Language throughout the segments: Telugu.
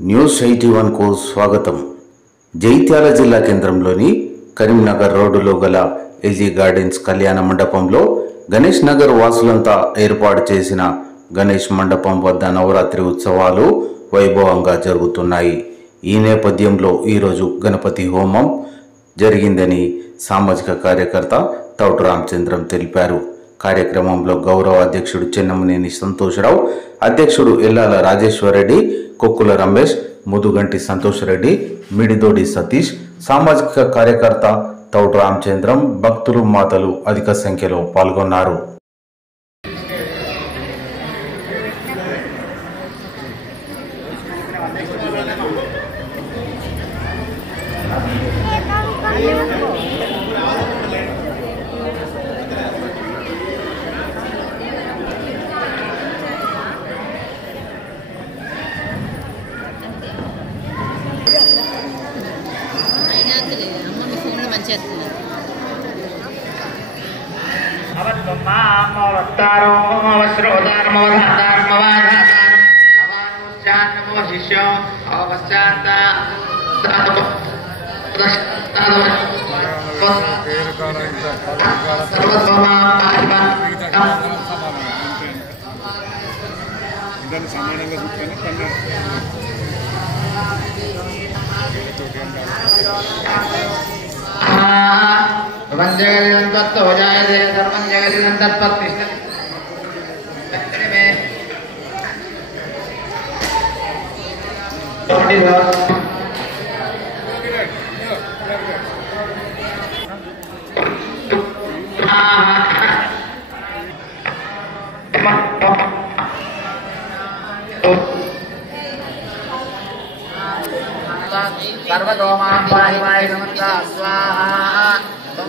న్యూస్ 81 కు స్వాగతం. జైత్యాల జిల్లా కేంద్రంలోని కరీంనగర్ రోడ్డులో గల ఎల్జీ గార్డెన్స్ కళ్యాణ మండపంలో గణేష్ నగర్ వాసులంతా ఏర్పాటు చేసిన గణేష్ మండపం వద్ద నవరాత్రి ఉత్సవాలు వైభవంగా జరుగుతున్నాయి. ఈ నేపథ్యంలో ఈరోజు గణపతి హోమం జరిగిందని సామాజిక కార్యకర్త తౌటు రామచంద్రం తెలిపారు. కార్యక్రమంలో గౌరవ అధ్యక్షుడు చెన్నమనేని సంతోషరావు, అధ్యక్షుడు ఎల్లాల రాజేశ్వరరెడ్డి, కొక్కుల రమేష్, ముదుగంటి సంతోషరెడ్డి, మిడిదోడి సతీష్, సామాజిక కార్యకర్త తౌటు రామచంద్రం, భక్తులు, మాతలు అధిక సంఖ్యలో పాల్గొన్నారు.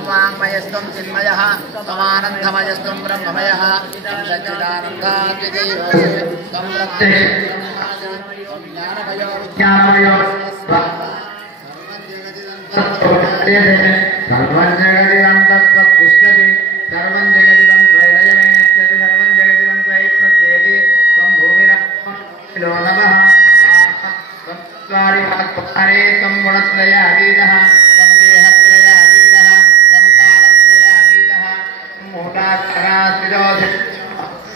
वाङ्मयस्त्वं चिन्मयः त्वमानन्दमयस्त्वं ब्रह्ममयः सर्वं जगदिदं तत्त्वतिष्ठति सर्वं जगदिदं त्रैलयमेष्यति सर्वं जगदिदं त्वयि प्रत्येति त्वं भूमिरलो नमः त्वारि हरे त्वं गुणत्रयातीतः त्वं देहत्रयातीतः त्वं कालत्रयातीतः मूढाक्षरास्थितोऽसि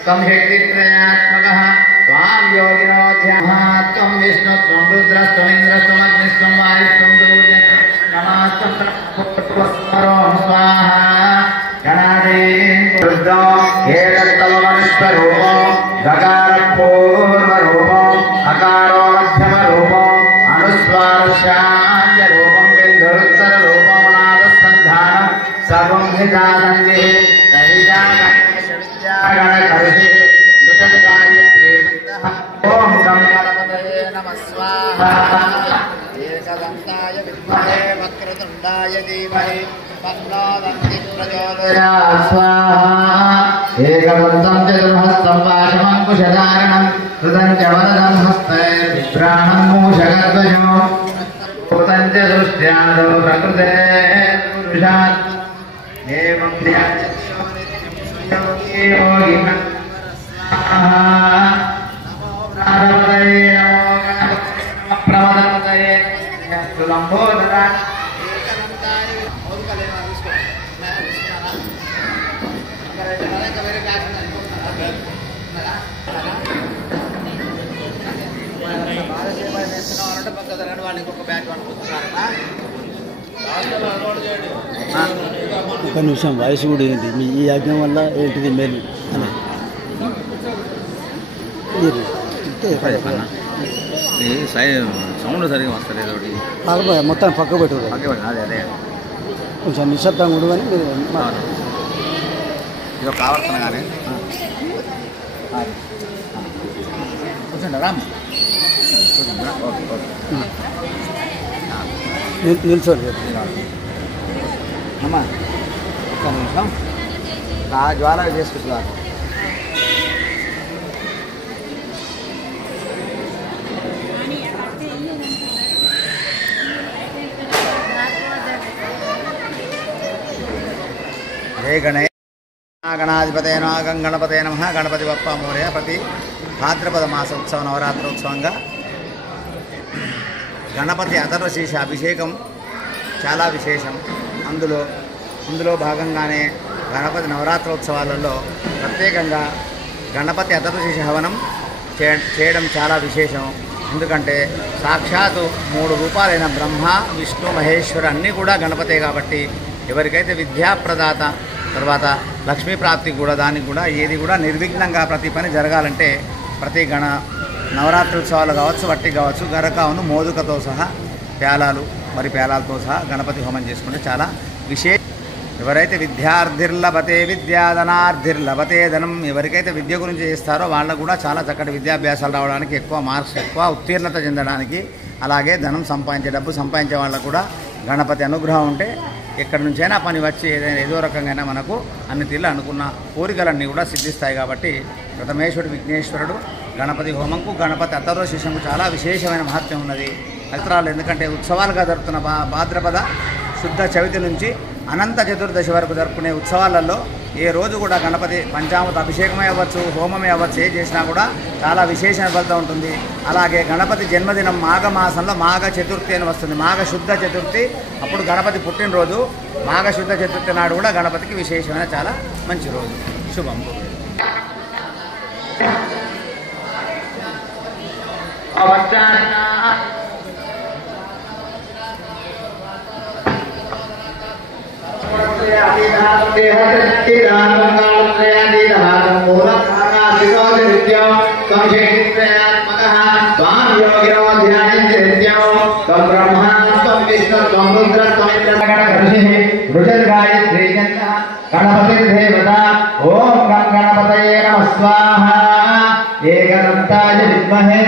त्वं शक्तित्रयात्मकः त्वां योगिनो ध्याः त्वं विष्णु त्वं रुद्रस्त्वमिन्द्रस्त्वमग्निस्त्वं वायुस्त्वं सूर्यः नमस्तं स्वाहा गणादीन् रुद्रो एतत्तमनुष्वरूपो गकारपूर्वरूपो अकारो मध्यमरूपो अनुस्वारस्यान्यरूपं बिन्दुरुत्तररूपो नादस्सन्धानं सर्वं हितासन्निः कविजागणकर्षि दुषट्कार्यप्रेमितः ॐ गं गणपतये नमः स्वाहा एकदन्ताय विद्महे वक्रतुण्डाय धीमहि तन्नो दन्ति प्रचोदयात् स्वाहा एकदन्तं चतुर्हस्तं पाशमङ्कुशधारणं कृतं च वरदं हस्ते बिभ्राणं मूषकध्वजो भूतं च सृष्ट्यादौ प्रकृते पुरुषात् एवं योगिनः प्रमदपतये लंबोदरा ఒక నిమిషం వయసు కూడా ఏంటి మీ ఈ యజ్ఞం వల్ల ఏంటిది మేలు అని సౌండ్ సరిగా వస్తలేదు మొత్తం పక్క పెట్టు అదే కొంచెం నిశ్శబ్దంగా ఉండవని మీరు ఇదో కావర్తన కానీ కూర్చోండి రామ్ ఓకే నిల్చోండి అమ్మా ఒక్క నిమిషం ఆ జ్వాల చేసుకుంటున్నారు हे गणे गणाधिपतये नमः गणपतये नमः गणपति बप्पा मोरया प्रति भाद्रपद मासोत्सव नवरात्रोत्सవంగా గణపతి అథర్వశీర్ష అభిషేకం చాలా విశేషం. అందులో భాగంగానే గణపతి నవరాత్రోత్సవాలలో ప్రత్యేకంగా గణపతి అథర్వశీర్ష హవనం చేయడం చాలా విశేషం. ఎందుకంటే సాక్షాత్తు 3 రూపాలైన బ్రహ్మ, విష్ణు, మహేశ్వరు అన్నీ కూడా గణపతే కాబట్టి ఎవరికైతే విద్యాప్రదాత తర్వాత లక్ష్మీ ప్రాప్తి కూడా దానికి కూడా ఏది కూడా నిర్విఘ్నంగా ప్రతి పని జరగాలంటే ప్రతి నవరాత్రి ఉత్సవాలు కావచ్చు, వట్టి కావచ్చు, గరకావును మోదుకతో సహా పేలాలతో సహా గణపతి హోమం చేసుకుంటే చాలా విశేష. ఎవరైతే విద్యార్థిర్లభతే విద్యాధనార్థిర్లభతే ధనం, ఎవరికైతే విద్య గురించి చేస్తారో వాళ్ళకు కూడా చాలా చక్కటి విద్యాభ్యాసాలు రావడానికి, ఎక్కువ మార్క్స్, ఎక్కువ ఉత్తీర్ణత చెందడానికి, అలాగే ధనం సంపాదించే, డబ్బు సంపాదించే వాళ్ళకు కూడా గణపతి అనుగ్రహం ఉంటే ఎక్కడి నుంచైనా పని వచ్చి ఏదో రకంగా మనకు అన్ని తీర్లు అనుకున్న కోరికలన్నీ కూడా సిద్ధిస్తాయి. కాబట్టి ప్రథమేశ్వరుడు విఘ్నేశ్వరుడు గణపతి హోమంకు, గణపతి అథర్వశీర్షంకు చాలా విశేషమైన మహత్యం ఉన్నది. నక్షత్రాలు ఎందుకంటే ఉత్సవాలుగా జరుపుతున్న భాద్రపద శుద్ధ చవితి నుంచి అనంత చతుర్దశి వరకు జరుపుకునే ఉత్సవాలలో ఏ రోజు కూడా గణపతి పంచామృత అభిషేకమే అవ్వచ్చు, హోమమే అవ్వచ్చు, ఏ చేసినా కూడా చాలా విశేషమైన ఫలితం ఉంటుంది. అలాగే గణపతి జన్మదినం మాఘమాసంలో మాఘ చతుర్థి అని వస్తుంది. మాఘ శుద్ధ చతుర్థి అప్పుడు గణపతి పుట్టినరోజు. మాఘ శుద్ధ చతుర్థి నాడు కూడా గణపతికి విశేషమైన చాలా మంచి రోజు, శుభం. गणपतिर्देवता ओम गं गणपतये नमः स्वाहा एकदन्ताय विद्महे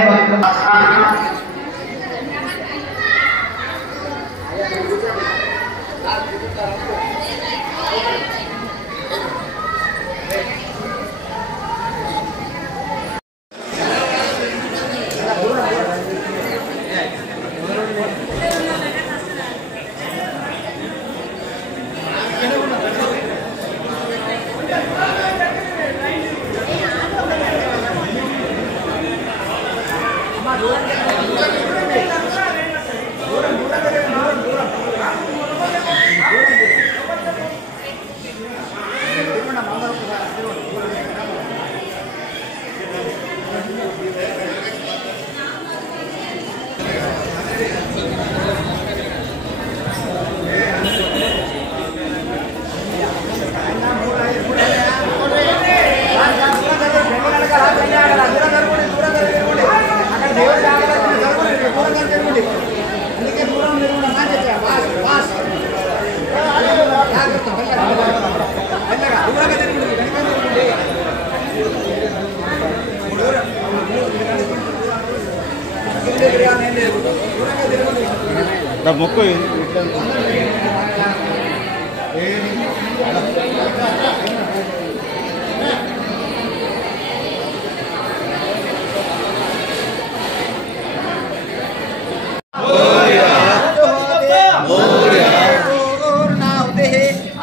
మొక్కు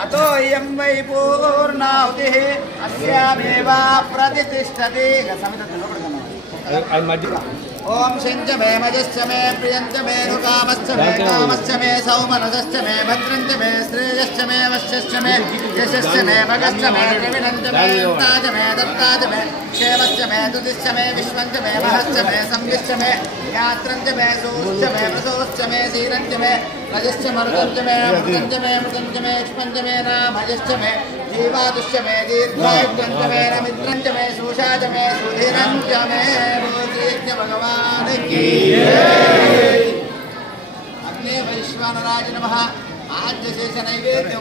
అతోయం వై పూర్ణాహుతిః అస్యామేవా ప్రతిష్ఠతి. ఓం శంచ మే మజశ్చ మే ప్రియంచ మే కామశ్చ మే కామశ్చ మే సౌమనశ్చ మే భద్రంచ మే శ్రేయశ్చ మే వశ్యశ్చ మే యశశ్చ మే భగశ్చ మే ద్రవిణంచ మే తాజ మే దత్తాజ మే క్షేమశ్చ మే తుదిశ్చ మే విశ్వంచ మే మహశ్చ మే సంవిశ్చ మే యాత్రంచ మే సూశ్చ మే ప్రసోశ్చ మే శీరంచ మే రజశ్చ మరుతంచ మే మృతంచ మే మృతంచ మే క్షిపంచ మే నామజశ్చ మే జీవాదుశ్చ మే దీర్ఘాయుక్తంచ మే నమిత్రంచ మే శూషాచ మే సుధీరంచ మే भगवान की अग्नि वैश्वानराज नमः। आज शेष नैवेद्य